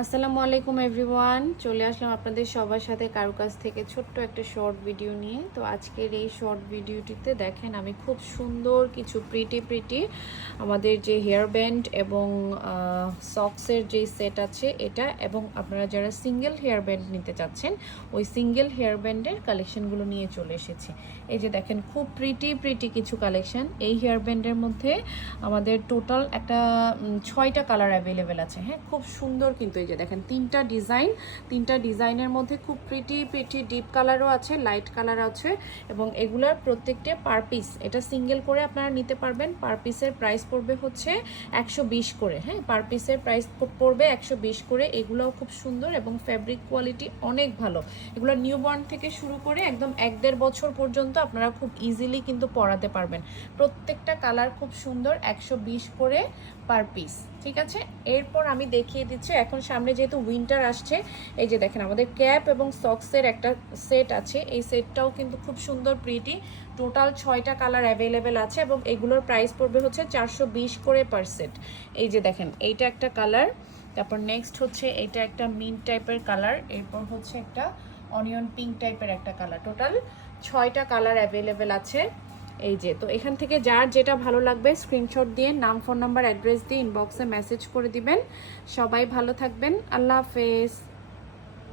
আসসালামু আলাইকুম এভরিওয়ান, চলে আসলাম আপনাদের সবার সাথে কারো কাছ থেকে ছোট্ট একটা শর্ট ভিডিও নিয়ে। তো আজকের এই শর্ট ভিডিওটিতে দেখেন আমি খুব সুন্দর কিছু প্রিটি আমাদের যে হেয়ার ব্যান্ড এবং সক্সের যে সেট আছে এটা, এবং আপনারা যারা সিঙ্গেল হেয়ার ব্যান্ড নিতে চাচ্ছেন ওই সিঙ্গেল হেয়ার ব্যান্ডের কালেকশনগুলো নিয়ে চলে এসেছি। এই যে দেখেন খুব প্রিটি কিছু কালেকশন। এই হেয়ার ব্যান্ডের মধ্যে আমাদের টোটাল একটা 6টা কালার অ্যাভেলেবেল আছে। হ্যাঁ, খুব সুন্দর কিন্তু। এই যে দেখেন তিনটা ডিজাইনের মধ্যে খুব প্রিটি ডিপ কালারও আছে, লাইট কালার আছে, এবং এগুলার প্রত্যেকটা পার পিস, এটা সিঙ্গেল করে আপনারা নিতে পারবেন। পার পিসের প্রাইস পড়বে হচ্ছে 120 করে। হ্যাঁ, পার পিসের প্রাইস পড়বে 120 করে। এগুলোও খুব সুন্দর এবং ফ্যাব্রিক কোয়ালিটি অনেক ভালো। এগুলো নিউবর্ন থেকে শুরু করে একদম 1-1.5 বছর পর্যন্ত আপনারা খুব ইজিলি কিন্তু পরাতে পারবেন। প্রত্যেকটা কালার খুব সুন্দর, 120 করে পার পিস। ঠিক আছে, এরপর আমি দেখিয়ে দিচ্ছি। এখন সামনে যেহেতু উইন্টার আসছে, এই যে দেখেন আমাদের ক্যাপ এবং সক্সের একটা সেট আছে। এই সেটটাও কিন্তু খুব সুন্দর প্রিটি। টোটাল 6টা কালার অ্যাভেলেবেল আছে এবং এগুলোর প্রাইস পড়বে হচ্ছে 420 করে পার সেট। এই যে দেখেন এইটা একটা কালার, তারপর নেক্সট হচ্ছে এটা একটা মিন্ট টাইপের কালার, এরপর হচ্ছে একটা অনিয়ন পিঙ্ক টাইপের একটা কালার। টোটাল 6টা কালার অ্যাভেলেবেল আছে। এই যে, তো এখান থেকে যার যেটা ভালো লাগবে স্ক্রিনশট দিয়ে নাম, ফোন নাম্বার, অ্যাড্রেস দিয়ে ইনবক্সে মেসেজ করে দিবেন। সবাই ভালো থাকবেন, আল্লাহ হাফেজ।